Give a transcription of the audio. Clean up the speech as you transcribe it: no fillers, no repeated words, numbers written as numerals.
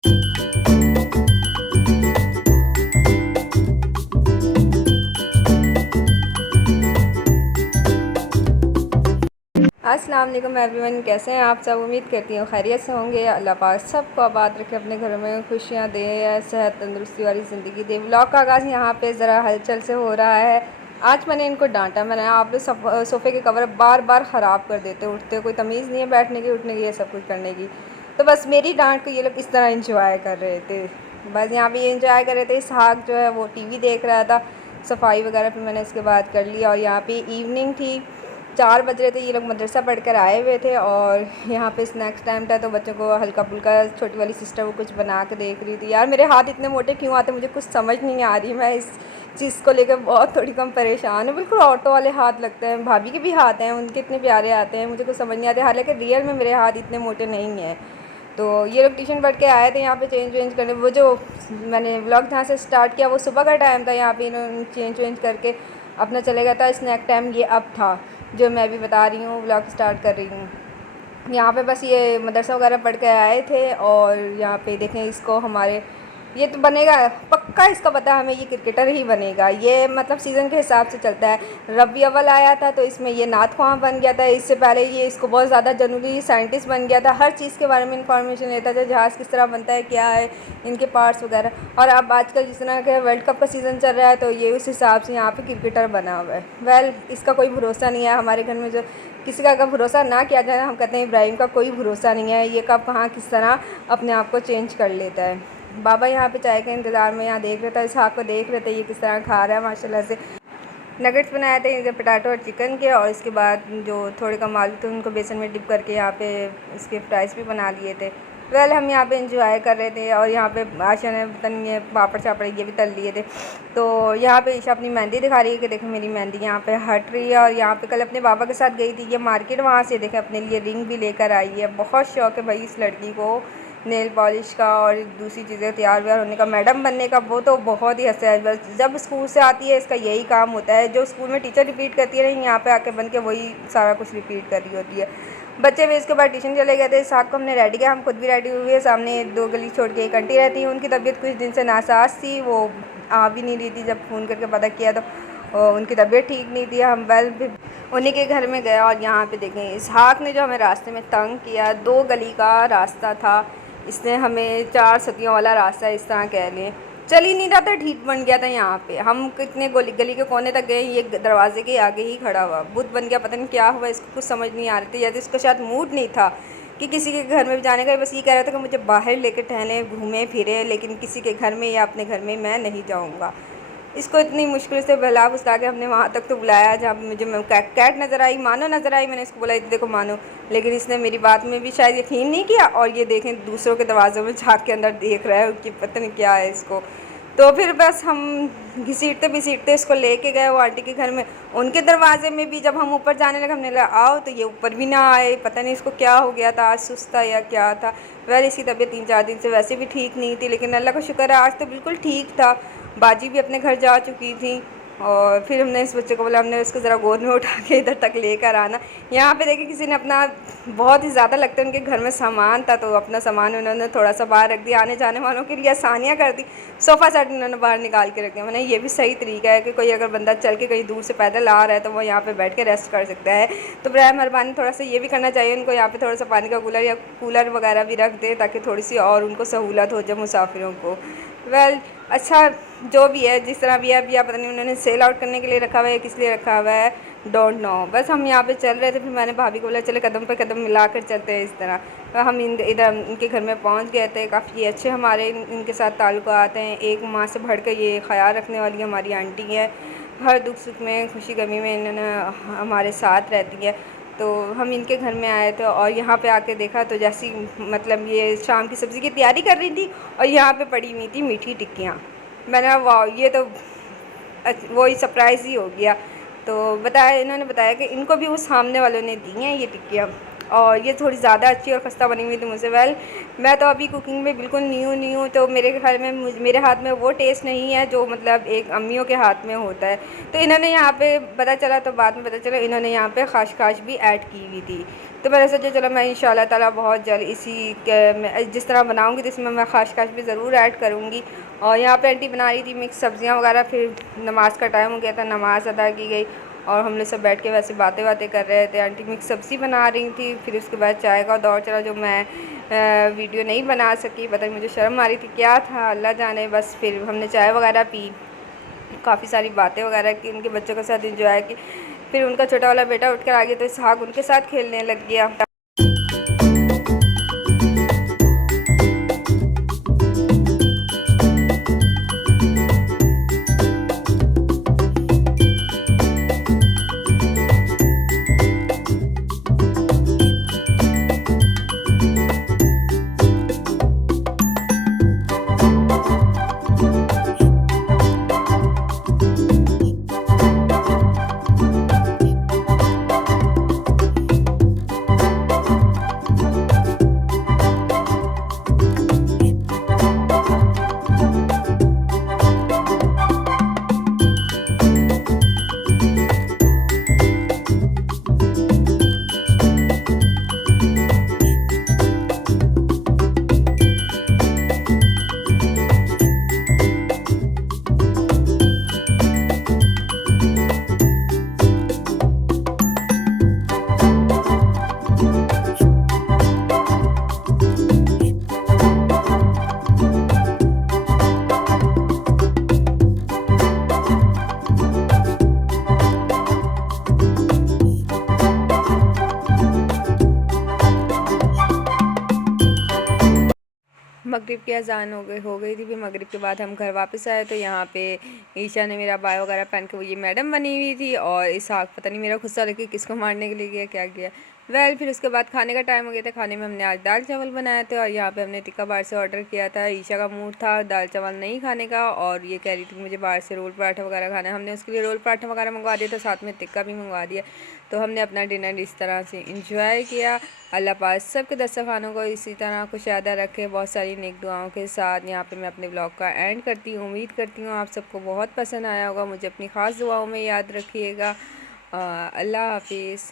अस्सलाम वालेकुम एवरीवन, कैसे हैं आप सब। उम्मीद करती हूँ खैरियत से होंगे। अल्लाह पाक सबको आबाद रखे, अपने घर में खुशियाँ दे, सेहत तंदुरुस्ती वाली ज़िंदगी दे। व्लॉग का आगाज़ यहाँ पे ज़रा हलचल से हो रहा है। आज मैंने इनको डांटा, मैंने आप लोग सोफ़े के कवर बार बार ख़राब कर देते उठते, कोई तमीज़ नहीं है बैठने की, उठने की, ये सब कुछ करने की। तो बस मेरी डांट को ये लोग इस तरह इंजॉय कर रहे थे। बस यहाँ पे ये इंजॉय कर रहे थे। इसहाक जो है वो टीवी देख रहा था, सफाई वगैरह फिर मैंने इसके बाद कर लिया। और यहाँ पे इवनिंग थी, 4 बज रहे थे। ये लोग मदरसा पढ़ कर आए हुए थे और यहाँ पे स्नैक्स टाइम था, तो बच्चों को हल्का फुल्का, छोटी वाली सिस्टर वो कुछ बना के देख रही थी। यार मेरे हाथ इतने मोटे क्यों आते मुझे कुछ समझ नहीं आ रही। मैं इस चीज़ को लेकर बहुत थोड़ी कम परेशान हूँ। बिल्कुल ऑटो वाले हाथ लगते हैं। भाभी के भी हाथ हैं, उनके इतने प्यारे आते हैं, मुझे कुछ समझ नहीं आते। हालांकि रियल में मेरे हाथ इतने मोटे नहीं हैं। तो ये लोग ट्यूशन पढ़ के आए थे यहाँ पे चेंज वेंज करने। वो जो मैंने व्लॉग जहाँ से स्टार्ट किया वो सुबह का टाइम था। यहाँ पे इन्होंने चेंज वेंज करके अपना चले गया था। स्नैक टाइम ये अब था जो मैं अभी बता रही हूँ, व्लॉग स्टार्ट कर रही हूँ। यहाँ पे बस ये मदरसा वगैरह पढ़ के आए थे और यहाँ पे देखें इसको, हमारे ये तो बनेगा पक्का, इसका पता है हमें ये क्रिकेटर ही बनेगा। ये मतलब सीज़न के हिसाब से चलता है। रबी अव्वल आया था तो इसमें ये नात ख्वां बन गया था। इससे पहले ये इसको बहुत ज़्यादा जनरली साइंटिस्ट बन गया था। हर चीज़ के बारे में इंफॉर्मेशन लेता था, जहाज़ किस तरह बनता है, क्या है इनके पार्ट्स वगैरह। और अब आजकल जिस तरह के वर्ल्ड कप का सीज़न चल रहा है तो ये उस हिसाब से यहाँ पर क्रिकेटर बना हुआ है। वेल इसका कोई भरोसा नहीं है। हमारे घर में जो किसी का अगर भरोसा ना किया जाए, हम कहते हैं इब्राहिम का कोई भरोसा नहीं है, ये कब कहाँ किस तरह अपने आप को चेंज कर लेता है। बाबा यहाँ पे चाय के इंतज़ार में यहाँ देख रहे थे, इसहाक को देख रहे थे ये किस तरह खा रहा है माशाल्लाह से। नगेट्स बनाए थे इधर पटाटो और चिकन के, और इसके बाद जो थोड़े कम आलू थे उनको बेसन में डिप करके यहाँ पे इसके फ्राइज़ भी बना लिए थे। वेल हम यहाँ पे इंजॉय कर रहे थे। और यहाँ पे आशा ने पता नहीं ये पापड़ चापड़ ये भी तल लिए थे। तो यहाँ पे ईशा अपनी मेहंदी दिखा रही है कि देखो मेरी मेहंदी यहाँ पे हट रही है। और यहाँ पे कल अपने पापा के साथ गई थी ये मार्केट, वहाँ से देखे अपने लिए रिंग भी लेकर आई है। बहुत शौक़ है भाई इस लड़की को नेल पॉलिश का और दूसरी चीज़ें तैयार व्यार होने का, मैडम बनने का। वो तो बहुत ही हंसा है। बस जब स्कूल से आती है इसका यही काम होता है, जो स्कूल में टीचर रिपीट करती है ना यहाँ पे आके बन के वही सारा कुछ रिपीट कर रही होती है। बच्चे भी इसके बाद ट्यूशन चले गए थे। साग को हमने रेडी किया, हम खुद भी रेडी हुए। सामने 2 गली छोड़ के एक आंटी रहती है, उनकी तबीयत कुछ दिन से नासाज थी, वो आ भी नहीं रही थी। जब फ़ोन करके पता किया तो उनकी तबीयत ठीक नहीं थी। हम वेल भी उन्हीं के घर में गए। और यहाँ पे देखें इसहाक ने जो हमें रास्ते में तंग किया, 2 गली का रास्ता था, इसने हमें 4 सदियों वाला रास्ता इस तरह कह लें, चल ही नहीं रहा था, ढीठ बन गया था। यहाँ पे हम कितने गली के कोने तक गए, ये दरवाजे के आगे ही खड़ा हुआ बुत बन गया। पता नहीं क्या हुआ इसको, कुछ समझ नहीं आ रही थी। जैसे इसका शायद मूड नहीं था कि किसी के घर में भी जाने का, बस ये कह रहा था कि मुझे बाहर लेकर टहलें घूमें फिरे, लेकिन किसी के घर में या अपने घर में मैं नहीं जाऊँगा। इसको इतनी मुश्किल से बहला फुसला के हमने वहाँ तक तो बुलाया जहाँ पे मुझे कैट नज़र आई, मानो नज़र आई। मैंने इसको बोला देखो मानो, लेकिन इसने मेरी बात में भी शायद यकीन नहीं किया। और ये देखें दूसरों के दरवाज़ों में झाँक के अंदर देख रहा है कि पता नहीं क्या है इसको। तो फिर बस हम घसीटते घसीटते इसको लेके गए वो आंटी के घर में। उनके दरवाजे में भी जब हम ऊपर जाने लगे, हमने लगा आओ, तो ये ऊपर भी ना आए। पता नहीं इसको क्या हो गया था, आज सुस्त था या क्या था। वैसे इसकी तबीयत 3-4 दिन से वैसे भी ठीक नहीं थी, लेकिन अल्लाह का शुक्र है आज तो बिल्कुल ठीक था। बाजी भी अपने घर जा चुकी थी। और फिर हमने इस बच्चे को बोला, हमने उसको ज़रा गोद में उठा के इधर तक लेकर आना। यहाँ पे देखिए किसी ने अपना बहुत ही ज़्यादा लगता है उनके घर में सामान था, तो अपना सामान उन्होंने थोड़ा सा बाहर रख दिया। आने जाने वालों के लिए आसानियाँ कर दी। सोफ़ा सेट उन्होंने बाहर निकाल के रख दिया। मैंने ये भी सही तरीका है कि कोई अगर बंदा चल के कहीं दूर से पैदल आ रहा है तो वो यहाँ पे बैठ के रेस्ट कर सकता है। तो बराए मेहरबानी थोड़ा सा ये भी करना चाहिए उनको, यहाँ पे थोड़ा सा पानी का कूलर या कूलर वगैरह भी रख दे, ताकि थोड़ी सी और उनको सहूलत हो जाए मुसाफिरों को। वेल अच्छा जो भी है, जिस तरह भी है, अभी आप पता नहीं उन्होंने सेल आउट करने के लिए रखा हुआ है, किस लिए रखा हुआ है डोंट नो। बस हम यहाँ पे चल रहे थे, फिर मैंने भाभी को बोला चले कदम पे कदम मिलाकर चलते हैं इस तरह। तो हम इधर इनके घर में पहुँच गए थे। काफ़ी अच्छे हमारे इनके साथ ताल्लुकात हैं। एक माँ से बढ़ कर ये ख्याल रखने वाली हमारी आंटी है। हर दुख सुख में, खुशी गमी में इन्होंने हमारे साथ रहती है। तो हम इनके घर में आए थे और यहाँ पे आके देखा तो जैसी मतलब ये शाम की सब्ज़ी की तैयारी कर रही थी और यहाँ पे पड़ी हुई थी मीठी टिक्कियाँ। मैंने वाह, ये तो वही सरप्राइज़ ही हो गया। तो बताया, इन्होंने बताया कि इनको भी वो सामने वालों ने दी हैं ये टिक्कियाँ। और ये थोड़ी ज़्यादा अच्छी और खस्ता बनी हुई थी मुझसे। वेल, मैं तो अभी कुकिंग में बिल्कुल न्यू हूँ, तो मेरे ख्याल में मेरे हाथ में वो टेस्ट नहीं है जो मतलब एक अम्मियों के हाथ में होता है। तो इन्होंने यहाँ पे पता चला, तो बाद में पता चला इन्होंने यहाँ पे खाश भी ऐड की हुई थी। तो मैंने सोचा चलो मैं इंशाल्लाह ताला बहुत जल्द इसी के जिस तरह बनाऊँगी तो इसमें मैं खाश भी ज़रूर ऐड करूँगी। और यहाँ पे आंटी बना रही थी मिक्स सब्ज़ियाँ वगैरह। फिर नमाज़ का टाइम हो गया था, नमाज़ अदा की गई और हम लोग सब बैठ के वैसे बातें कर रहे थे। आंटी मिक्स सब्ज़ी बना रही थी। फिर उसके बाद चाय का दौर चला, जो मैं वीडियो नहीं बना सकी, पता नहीं मुझे शर्म आ रही थी क्या था, अल्लाह जाने। बस फिर हमने चाय वगैरह पी, काफ़ी सारी बातें वगैरह की, उनके बच्चों के साथ इंजॉय की। फिर उनका छोटा वाला बेटा उठ कर आ गया तो इसहाक उनके साथ खेलने लग गया। मगरिब की अज़ान हो गई थी। फिर मगरिब के बाद हम घर वापस आए तो यहाँ पे ईशा ने मेरा बाय वगैरह पहन के, वो ये मैडम बनी हुई थी, और इसहाक पता नहीं मेरा गुस्सा लेके किसको मारने के लिए गया क्या गया। वेल, फिर उसके बाद खाने का टाइम हो गया था। खाने में हमने आज दाल चावल बनाए थे और यहाँ पे हमने टिक्का बाहर से ऑर्डर किया था। ईशा का मूड था दाल चावल नहीं खाने का और ये कह रही थी मुझे बाहर से रोल पराठा वगैरह खाना है। हमने उसके लिए रोल पराठा वगैरह मंगवा दिया था, साथ में टिक्का भी मंगवा दिया। तो हमने अपना डिनर इस तरह से इंजॉय किया। अल्लाह पाक सबके दस्तरखानों को इसी तरह कुशादा रखे, बहुत सारी नेक दुआओं के साथ। यहाँ पे मैं अपने ब्लॉग का एंड करती हूँ। उम्मीद करती हूँ आप सबको बहुत पसंद आया होगा। मुझे अपनी ख़ास दुआओं में याद रखिएगा। अल्लाह हाफिज़।